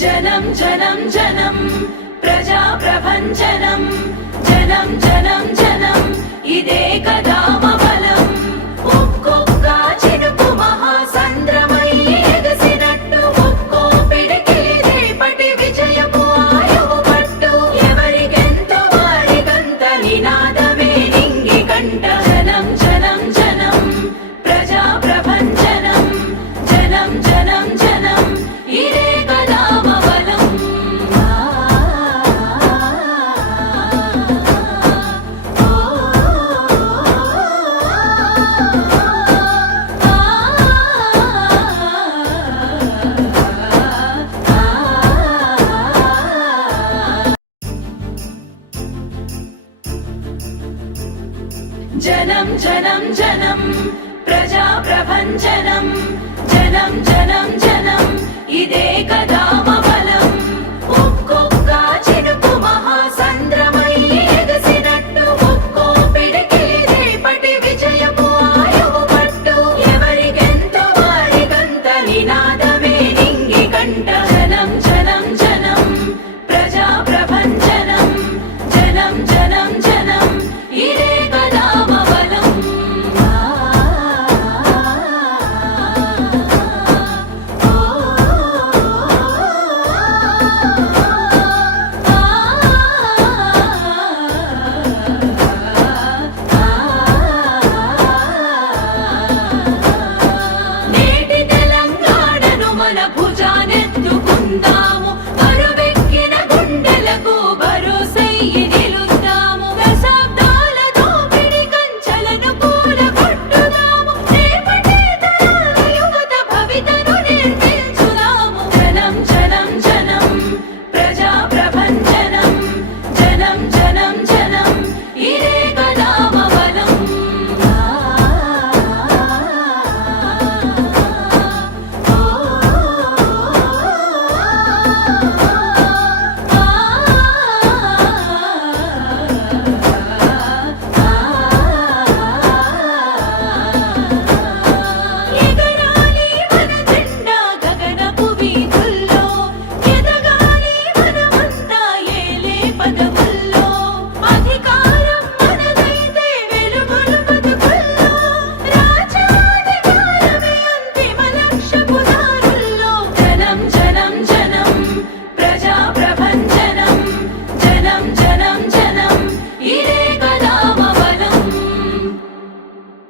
జనం జనం జనం ప్రజా ప్రభంజనం జనం జనం జనం ఇదే కదా బలం ఒక్కొక్క చినుకు మహాసంద్రమై ఎగసినట్టు ఒక్కో పిడికిలి రేపటి విజయపు ఆయువు పట్టు ఎవరికెంతో వారికంత నినాదమే నింగి కంట జనం జనం జనం ప్రజా ప్రభంజనం జనం జనం జనం ఇదే కదా బలం జనం జనం జనం ప్రజా ప్రభంజనం జనం జనం జనం ఇదే కదా బలం ఒక్కొక్క చినుకు మహాసంద్రమై ఎగసినట్టు ఒక్కో పిడికిలి రేపటి విజయపు ఆయువు పట్టు ఎవరికెంతో వారికంత నినాదమే నింగి కంట జనం జనం జనం ప్రజా ప్రభంజనం జనం జనం జనం ఇదే కదా బలం నేటి తెలంగాణను మన